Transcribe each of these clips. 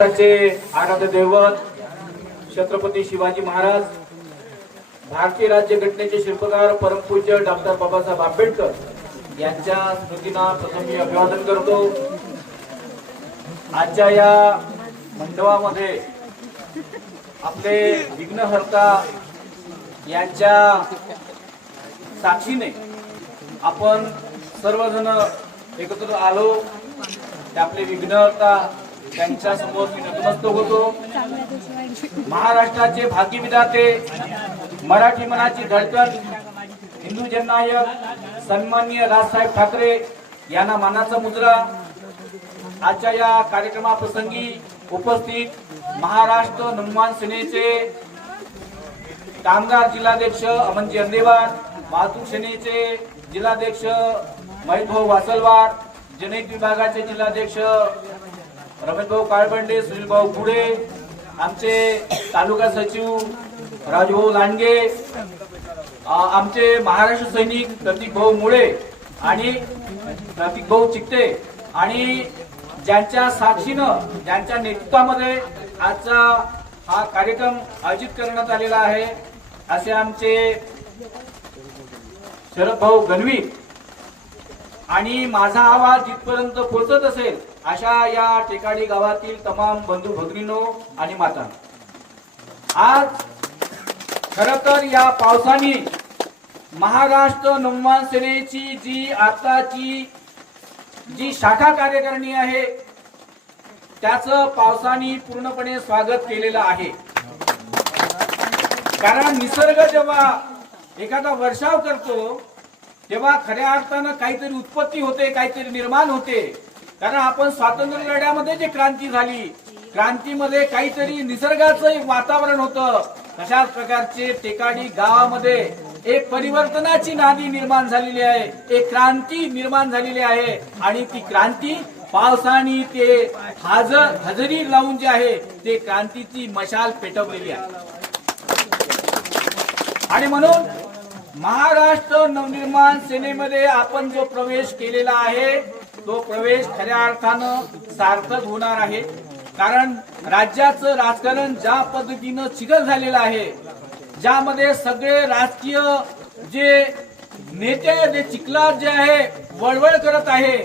महाराष्ट्राचे आराध्य दैवत छत्रपती शिवाजी महाराज भारतीय राज्यघटनेचे शिल्पकार परमपूज्य डॉक्टर बाबासाहेब आंबेडकर यांच्या स्मृतींना प्रथम मी अभिवादन करतो. आजच्या या मंडपामध्ये आपले विघ्नहर्ता यांच्या साक्षीने आपण सर्वजण एकत्र आलो. ते आपले विघ्नहर्ता त्यांच्यासमोर मी नतमस्तक होतो. महाराष्ट्राचे भाग्यविधाते मराठी मनाची धडकन हिंदू जननायक सन्माननीय राजसाहेब ठाकरे यांना मानाचा मुद्रा आजच्या या कार्यक्रमाप्रसंगी उपस्थित महाराष्ट्र हनुमान सेनेचे कामगार जिल्हाध्यक्ष अमनजी अंदेवार वाहतूक सेनेचे जिल्हाध्यक्ष महेशभाऊ वासलवार जनित विभागाचे जिल्हाध्यक्ष रमेशभाऊ काळबंडे सुनीलभाऊ गुडे आमचे तालुका सचिव राजभाऊ लांडगे आमचे महाराष्ट्र सैनिक प्रतीक भाऊ मुळे आणि प्रतीक भाऊ चिकटे आणि ज्यांच्या साक्षीनं ज्यांच्या नेतृत्वामध्ये आजचा हा कार्यक्रम आयोजित करण्यात आलेला आहे असे आमचे शरद भाऊ गणवी आणि माझा आवाज जिथपर्यंत पोहोचत असेल अशा या ठिकाणी गावातील तमाम बंधू भगिनीनो आणि माता आज खर तर या पावसाने महाराष्ट्र नवमान सेनेची जी आताची जी शाखा कार्यकारिणी आहे त्याचं पावसाने पूर्णपणे स्वागत केलेलं आहे. कारण निसर्ग जेव्हा एखादा वर्षाव करतो तेव्हा खऱ्या अर्थानं काहीतरी उत्पत्ती होते काहीतरी निर्माण होते. कारण आपण स्वातंत्र्य लढ्यामध्ये जे क्रांती झाली क्रांतीमध्ये काहीतरी निसर्गाचं एक वातावरण होतं. तशाच प्रकारचे टेकाडी गावामध्ये एक परिवर्तनाची नादी निर्माण झालेली आहे एक क्रांती निर्माण झालेली आहे. आणि ती क्रांती पावसाने ते हजर हजेरी लावून जे आहे ते क्रांतीची मशाल पेटवलेली आहे. आणि म्हणून महाराष्ट्र नवनिर्माण सेनेमध्ये आपण जो प्रवेश केलेला आहे तो प्रवेश खऱ्या अर्थानं सार्थक होणार आहे. कारण राज्याचं राजकारण ज्या पद्धतीनं चिखल झालेलं आहे ज्यामध्ये सगळे राजकीय जे नेते जे चिखलात जे आहे वळवळ करत आहे.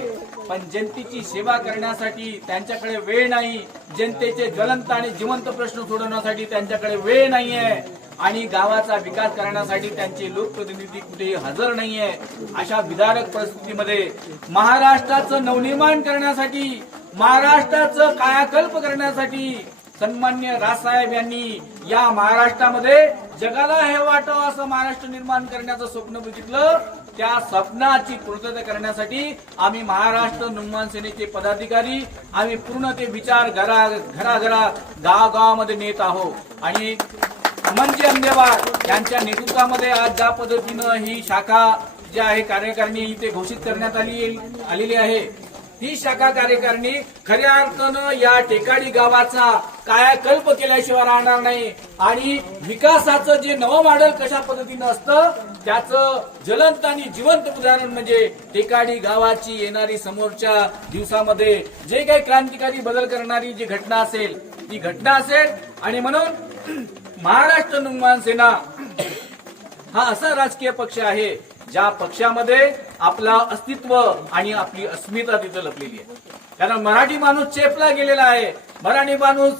पण जनतेची सेवा करण्यासाठी त्यांच्याकडे वेळ नाही. जनतेचे ज्वलंत आणि जिवंत प्रश्न सोडवण्यासाठी त्यांच्याकडे वेळ नाहीये. आणि गावाचा विकास करण्यासाठी त्यांचे लोकप्रतिनिधी कुठेही हजर नाहीये. अशा विदारक परिस्थितीमध्ये महाराष्ट्राचं नवनिर्माण करण्यासाठी महाराष्ट्राचं कायाकल्प करण्यासाठी सन्मान्य राजसाहेब यांनी या महाराष्ट्रामध्ये जगाला हे वाटावं असं महाराष्ट्र निर्माण करण्याचं स्वप्न बघितलं. त्या स्वप्नाची पूर्तता करण्यासाठी आम्ही महाराष्ट्र निर्माण सेनेचे पदाधिकारी आम्ही पूर्ण ते विचार घरा घराघरा गावागावामध्ये नेत आहोत. आणि अमनजी अंदेवार यांच्या नेतृत्वामध्ये आज ज्या पद्धतीनं ही शाखा जी आहे कार्यकारिणी इथे घोषित करण्यात आली आलेली आहे ही शाखा कार्यकारिणी खऱ्या अर्थानं या टेकाडी गावाचा कायाकल्प केल्याशिवाय राहणार नाही आणि विकासाचं जे नवं मॉडेल कशा पद्धतीनं असतं त्याचं ज्वलंत आणि जिवंत उदाहरण म्हणजे टेकाडी गावाची येणारी समोरच्या दिवसामध्ये जे काही क्रांतिकारी बदल करणारी जी घटना असेल ती घटना असेल आणि म्हणून महाराष्ट्र निर्माण सेना हा असा राजकीय पक्ष आहे ज्या पक्षामध्ये आपला अस्तित्व आणि आपली अस्मिता तिथं लपलेली आहे. कारण मराठी माणूस चेपला गेलेला आहे मराठी माणूस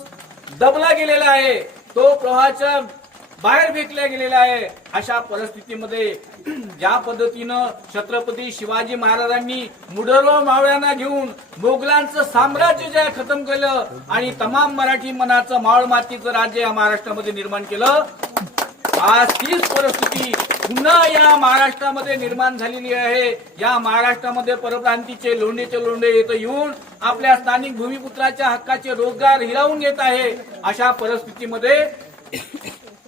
दबला गेलेला आहे तो प्रवाहाच्या बाहेर फेकल्या गेलेल्या आहे. अशा परिस्थितीमध्ये ज्या पद्धतीनं छत्रपती शिवाजी महाराजांनी मुडरो मावळ्यांना घेऊन मोगलांचं साम्राज्य जे आहे खतम केलं आणि तमाम मराठी मनाचं मावळ मातीचं राज्य या महाराष्ट्रामध्ये निर्माण केलं आज तीच परिस्थिती पुन्हा या महाराष्ट्रामध्ये निर्माण झालेली आहे. या महाराष्ट्रामध्ये परप्रांतीचे लोंढेचे लोंढे इथं येऊन आपल्या स्थानिक भूमिपुत्राच्या हक्काचे रोजगार हिरावून घेत आहे. अशा परिस्थितीमध्ये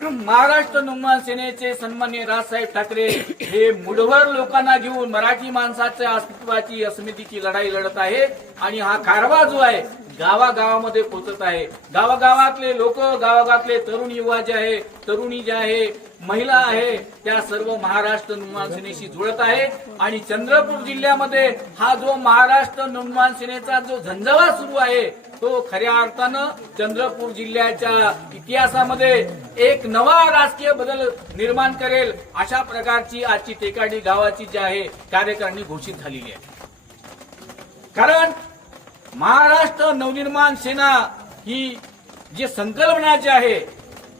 महाराष्ट्र निर्माण सेनेचे सन्मान्य राजसाहेब ठाकरे हे मुठभर लोकांना घेऊन मराठी माणसाच्या अस्तित्वाची अस्मितीची लढाई लढत आहे आणि हा कारवा जो आहे गावागावामध्ये पोचत आहे. गावागावातले लोक गावागावातले तरुण युवा जे आहे तरुणी जे आहे महिला आहे त्या सर्व महाराष्ट्र निर्माण सेनेशी जुळत आहे. आणि चंद्रपूर जिल्ह्यामध्ये हा जो महाराष्ट्र निर्माण सेनेचा जो झंझावात सुरू आहे तो खऱ्या अर्थानं चंद्रपूर जिल्ह्याच्या इतिहासामध्ये एक नवा राजकीय बदल निर्माण करेल अशा प्रकारची आजची टेकाडी गावाची जी आहे कार्यकारिणी घोषित झालेली आहे. कारण महाराष्ट्र नवनिर्माण सेना ही जी संकल्पना जी आहे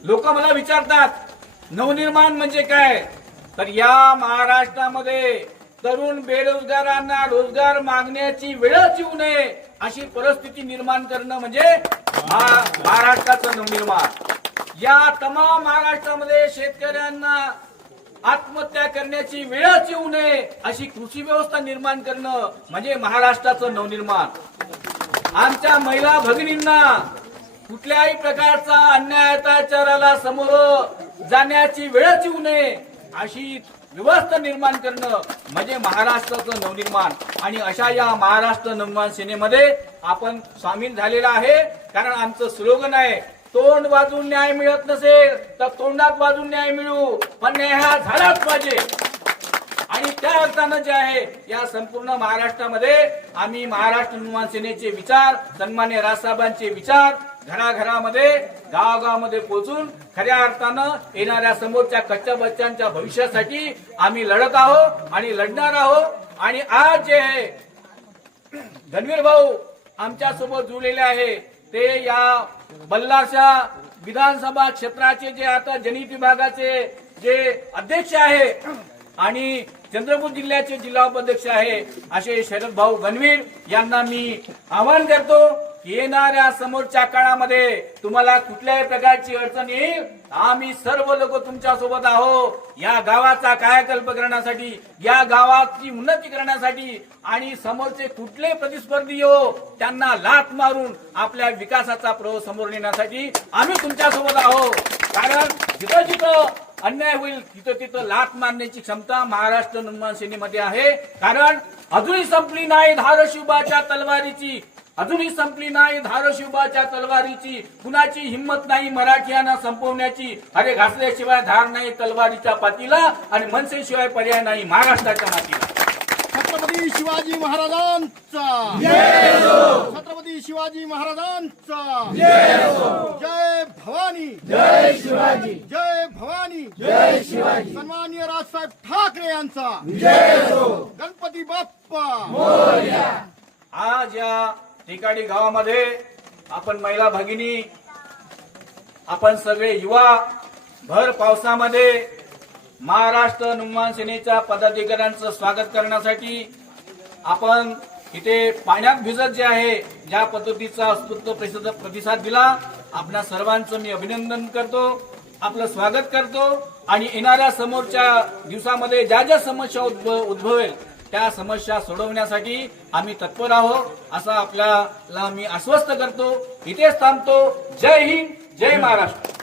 लोक मला विचारतात नवनिर्माण म्हणजे काय? तर या महाराष्ट्रामध्ये तरुण बेरोजगारांना रोजगार मागण्याची वेळच येऊ नये अशी परिस्थिती निर्माण करणं म्हणजे महा- महाराष्ट्राचं नवनिर्माण. या तमाम महाराष्ट्रामध्ये शेतकऱ्यांना आत्महत्या करण्याची वेळच येऊ नये अशी कृषी व्यवस्था निर्माण करणं म्हणजे महाराष्ट्राचं नवनिर्माण. आमच्या महिला भगिनींना कुठल्याही प्रकारचा अन्याय अत्याचाराला समोर जाण्याची वेळच येऊ नये अशी व्यवस्था निर्माण करणं म्हणजे महाराष्ट्राचं नवनिर्माण. आणि अशा या महाराष्ट्र नवनिर्माण सेनेमध्ये आपण सामील झालेला आहे. कारण आमचं स्लोगन आहे तोंड वाजून न्याय मिळत नसेल तर तोंडात वाजून न्याय मिळू. पण न्याय हा झालाच पाहिजे. आणि त्या अर्थानं जे आहे या संपूर्ण महाराष्ट्रामध्ये आम्ही महाराष्ट्र निर्माण सेनेचे विचार सन्मान्य राजसाहेबांचे विचार घराघरामध्ये गावागावामध्ये पोहोचून खऱ्या अर्थानं येणाऱ्या समोरच्या कच्च्या बच्चांच्या भविष्यासाठी आम्ही लढत आहोत आणि लढणार आहोत. आणि आज जे आहे धनवीर भाऊ आमच्यासोबत जुळलेले आहे ते या बल्लारशा विधानसभा क्षेत्राचे जे आता जनित विभागाचे जे अध्यक्ष आहे आणि चंद्रपूर जिल्ह्याचे जिल्हा उपाध्यक्ष आहे असे शरद भाऊ गणवीर यांना मी आवाहन करतो येणाऱ्या समोरच्या काळामध्ये तुम्हाला कुठल्याही प्रकारची अडचण येईल आम्ही सर्व लोक तुमच्यासोबत आहोत. या गावाचा कायाकल्प करण्यासाठी या गावाची उन्नती करण्यासाठी आणि समोरचे कुठले प्रतिस्पर्धी येऊ त्यांना लात मारून आपल्या विकासाचा प्रवाह समोर नेण्यासाठी आम्ही तुमच्यासोबत आहोत. कारण जिथं जिथं अन्याय होईल तिथं तिथं लात मारण्याची क्षमता महाराष्ट्र निर्माण सेनेमध्ये आहे. कारण अजूनही संपली नाही धारशिवबाच्या तलवारीची. अजूनही संपली नाही धारशिवबाच्या तलवारीची. कुणाची हिंमत नाही मराठियांना संपवण्याची. अरे घासल्याशिवाय धार नाही तलवारीच्या पातीला आणि मनसेशिवाय पर्याय नाही महाराष्ट्राच्या मातीला. छत्रपती शिवाजी महाराजांचा. छत्रपती शिवाजी महाराजांचा. जय भवानी. जय शिवाजी. जय भवानी जय शिवाजी. सन्मान्य राजसाहेब ठाकरे यांचा. गणपती बाप्पा. आज या ठिकाणी गावामध्ये आपण महिला भगिनी आपण सगळे युवा भर पावसामध्ये महाराष्ट्र निर्माण सेनेच्या पदाधिकाऱ्यांचं स्वागत करण्यासाठी आपण इथे पाण्यात भिजत जे आहे ज्या पद्धतीचा उत्स्फूर्त प्रतिसाद दिला आपल्या सर्वांचं मी अभिनंदन करतो. आपलं स्वागत करतो आणि येणाऱ्या समोरच्या दिवसामध्ये ज्या ज्या समस्या उद्भव उद्भवेल त्या समस्या सोडवण्यासाठी आम्ही तत्पर आहोत असं आपल्याला मी आश्वस्त करतो. इथेच थांबतो. जय हिंद जय महाराष्ट्र.